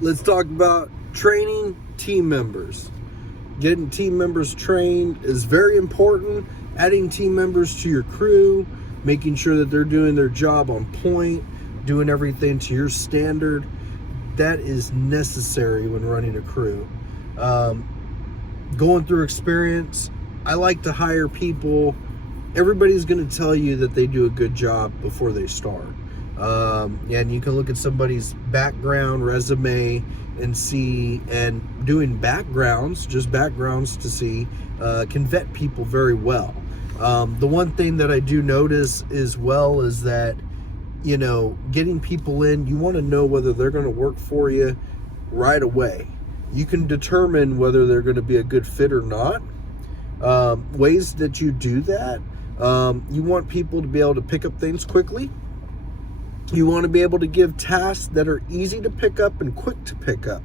Let's talk about training team members. Getting team members trained is very important. Adding team members to your crew, making sure that they're doing their job on point, doing everything to your standard, that is necessary when running a crew. Going through experience, I like to hire people. Everybody's going to tell you that they do a good job before they start. And you can look at somebody's background, resume, and see, and doing backgrounds, just backgrounds to see, can vet people very well. The one thing that I do notice as well is that, getting people in, you want to know whether they're going to work for you right away. You can determine whether they're going to be a good fit or not. Ways that you do that, you want people to be able to pick up things quickly. You want to be able to give tasks that are easy to pick up and quick to pick up.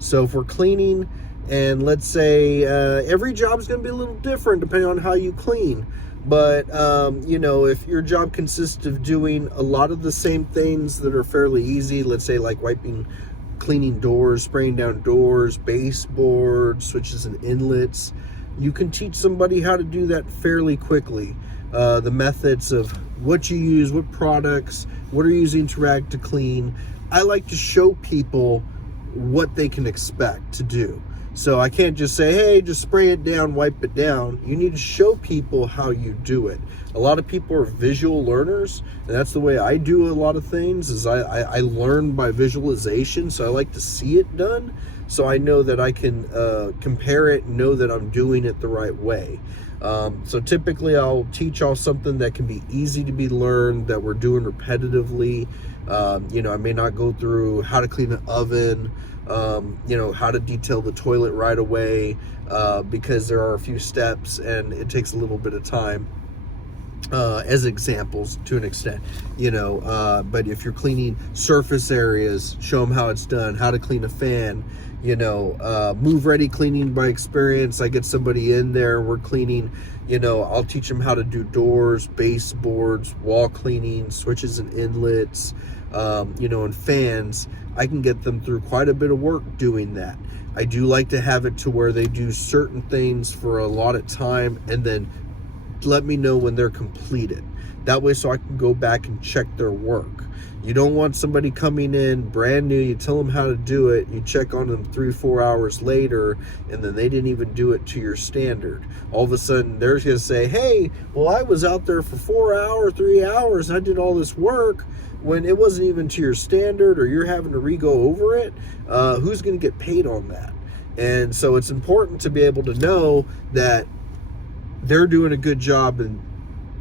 So if we're cleaning, and let's say every job is going to be a little different depending on how you clean. But, if your job consists of doing a lot of the same things that are fairly easy, let's say like cleaning doors, spraying down doors, baseboards, switches and inlets, you can teach somebody how to do that fairly quickly. The methods of what you use, what products, what are you using to rag to clean. I like to show people what they can expect to do. So I can't just say, hey, just spray it down, wipe it down. You need to show people how you do it. A lot of people are visual learners, and that's the way I do a lot of things, is I learn by visualization. So I like to see it done, so I know that I can compare it and know that I'm doing it the right way. So typically I'll teach off something that can be easy to be learned, that we're doing repetitively. I may not go through how to clean an oven, how to detail the toilet right away, because there are a few steps and it takes a little bit of time. As examples to an extent, but if you're cleaning surface areas, show them how it's done, how to clean a fan, move ready cleaning by experience. I get somebody in there, we're cleaning, I'll teach them how to do doors, baseboards, wall cleaning, switches and inlets, and fans. I can get them through quite a bit of work doing that. I do like to have it to where they do certain things for a lot of time and then let me know when they're completed. That way, so I can go back and check their work. You don't want somebody coming in brand new, you tell them how to do it, you check on them 3-4 hours later, and then they didn't even do it to your standard. All of a sudden, they're going to say, hey, well, I was out there for 4 hours, 3 hours, and I did all this work when it wasn't even to your standard, or you're having to re-go over it. Who's going to get paid on that? And so it's important to be able to know that they're doing a good job and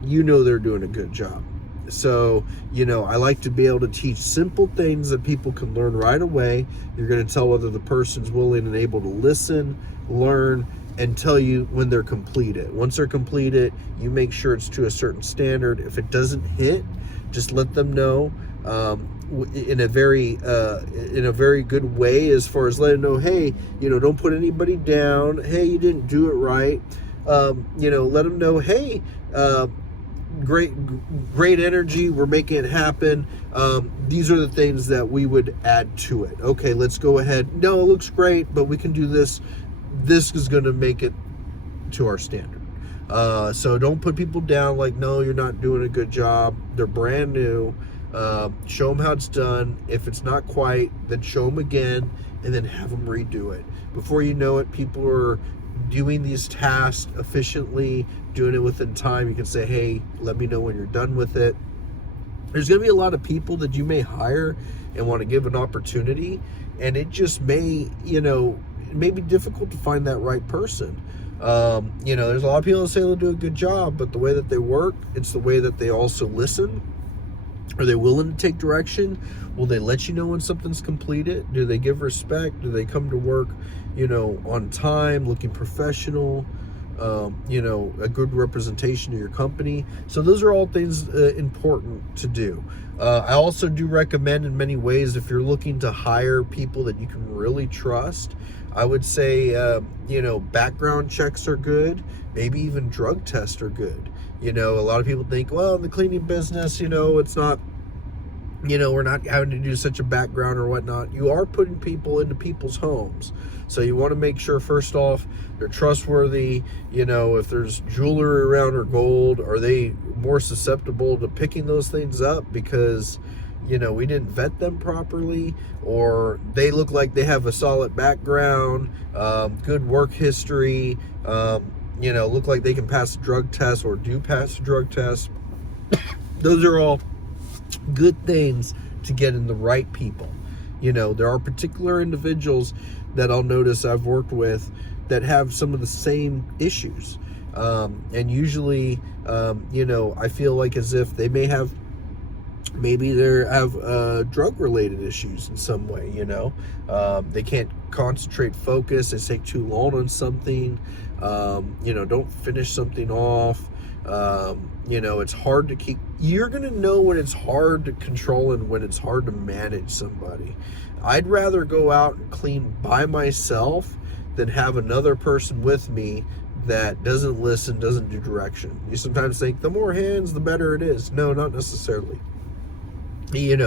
they're doing a good job. So, I like to be able to teach simple things that people can learn right away. You're going to tell whether the person's willing and able to listen, learn, and tell you when they're completed. Once they're completed, you make sure it's to a certain standard. If it doesn't hit, just let them know in a very good way, as far as letting them know, hey, don't put anybody down. Hey, you didn't do it right. Let them know, hey, great energy, we're making it happen. These are the things that we would add to it. Okay, let's go ahead. No, it looks great, but we can do this. This is going to make it to our standard. So don't put people down like, no, you're not doing a good job. They're brand new. Show them how it's done. If it's not quite, then show them again, and then have them redo it. Before you know it, people are doing these tasks efficiently, doing it within time. You can say, hey, let me know when you're done with it. There's going to be a lot of people that you may hire and want to give an opportunity, and it just may, it may be difficult to find that right person. There's a lot of people that say they'll do a good job, but the way that they work, it's the way that they also listen. Are they willing to take direction? Will they let you know when something's completed? Do they give respect? Do they come to work, on time, looking professional? A good representation of your company. So those are all things important to do. I also do recommend in many ways, if you're looking to hire people that you can really trust, I would say, background checks are good. Maybe even drug tests are good. A lot of people think, well, in the cleaning business, it's not we're not having to do such a background or whatnot. You are putting people into people's homes. So you want to make sure, first off, they're trustworthy. If there's jewelry around or gold, are they more susceptible to picking those things up because, we didn't vet them properly, or they look like they have a solid background, good work history, look like they can pass a drug test or do pass a drug test. Those are all good things to get in the right people. There are particular individuals that I'll notice I've worked with that have some of the same issues. And usually, I feel like as if they may have, maybe they have drug-related issues in some way, They can't concentrate, focus, they take too long on something, don't finish something off. It's hard to keep. You're going to know when it's hard to control and when it's hard to manage somebody. I'd rather go out and clean by myself than have another person with me that doesn't listen, doesn't do direction. You sometimes think the more hands, the better it is. No, not necessarily. It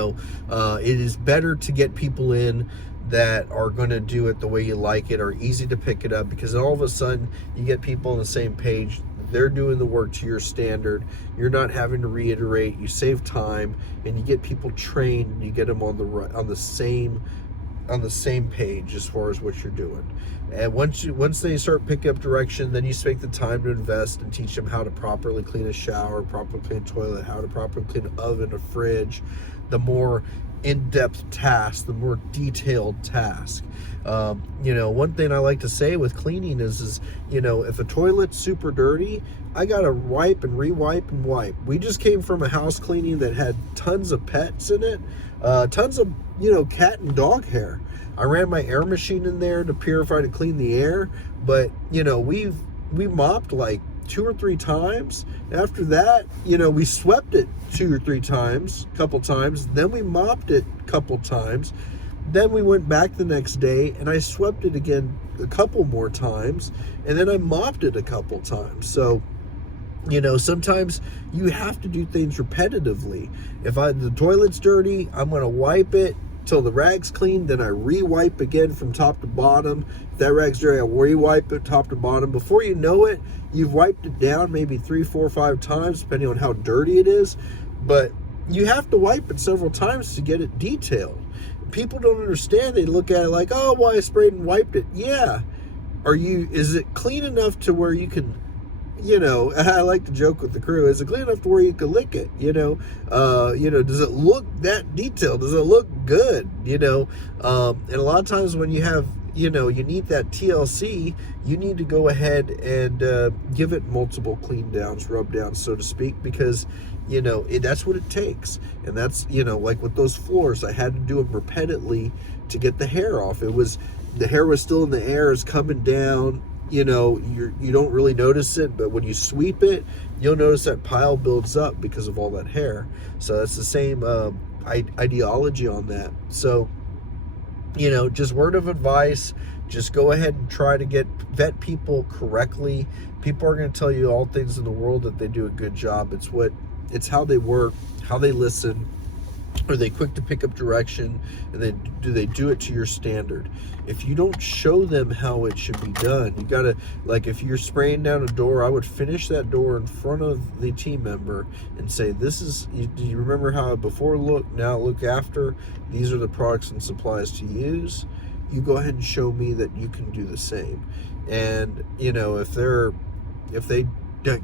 is better to get people in that are going to do it the way you like it, or easy to pick it up, because all of a sudden you get people on the same page. They're doing the work to your standard. You're not having to reiterate. You save time, and you get people trained. And you get them on the same page as far as what you're doing. And once they start picking up direction, then you take the time to invest and teach them how to properly clean a shower, properly clean a toilet, how to properly clean an oven, a fridge. The more in-depth task, the more detailed task. One thing I like to say with cleaning is if a toilet's super dirty, I gotta wipe and rewipe and wipe. We just came from a house cleaning that had tons of pets in it, tons of cat and dog hair. I ran my air machine in there to purify, to clean the air, but we mopped like 2 or 3 times. After that, we swept it 2 or 3 times, a couple times. Then we mopped it a couple times. Then we went back the next day and I swept it again a couple more times. And then I mopped it a couple times. So, sometimes you have to do things repetitively. If the toilet's dirty, I'm going to wipe it till the rag's clean, then I re-wipe again from top to bottom. If that rag's dirty, I re-wipe it top to bottom. Before you know it, you've wiped it down maybe 3, 4, 5 times, depending on how dirty it is. But you have to wipe it several times to get it detailed. People don't understand. They look at it like, oh, well, I sprayed and wiped it. Yeah. Is it clean enough to where you can, I like to joke with the crew, is it clean enough to where you can lick it? Does it look that detailed? Does it look good? And a lot of times when you have, you need that TLC, you need to go ahead and give it multiple clean downs, rub downs, so to speak, because, that's what it takes. And that's, like with those floors, I had to do them repeatedly to get the hair off. The hair was still in the air, it's coming down. You don't really notice it, but when you sweep it, you'll notice that pile builds up because of all that hair. So that's the same ideology on that. So, just word of advice, just go ahead and try to vet people correctly. People are going to tell you all things in the world that they do a good job. It's how they work, how they listen. Are they quick to pick up direction? And then do they do it to your standard? If you don't show them how it should be done, you gotta, like if you're spraying down a door, I would finish that door in front of the team member and say, do you remember how before looked, now look after? These are the products and supplies to use. You go ahead and show me that you can do the same. And if they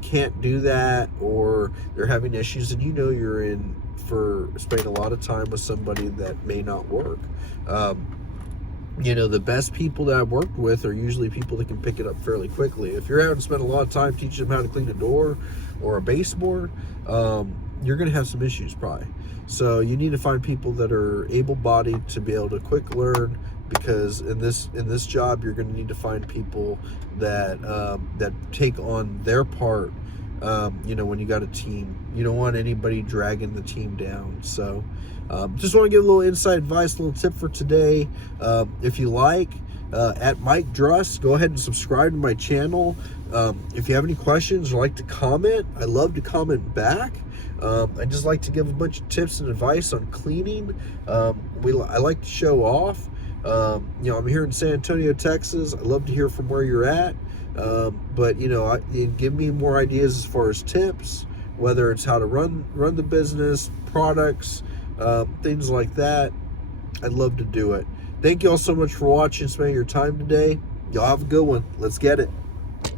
can't do that, or they're having issues, and you're in for spending a lot of time with somebody that may not work. The best people that I've worked with are usually people that can pick it up fairly quickly. If you're having to spend a lot of time teaching them how to clean a door or a baseboard, you're going to have some issues probably. So you need to find people that are able-bodied to be able to quick learn, because in this job you're going to need to find people that take on their part. When you got a team, you don't want anybody dragging the team down. So just want to give a little inside advice, a little tip for today. If you like, at Mike Druss, go ahead and subscribe to my channel. If you have any questions or like to comment, I love to comment back. I just like to give a bunch of tips and advice on cleaning. I like to show off. I'm here in San Antonio, Texas. I love to hear from where you're at. But you give me more ideas as far as tips, whether it's how to run the business, products, things like that. I'd love to do it. Thank you all so much for watching, spending your time today. Y'all have a good one. Let's get it.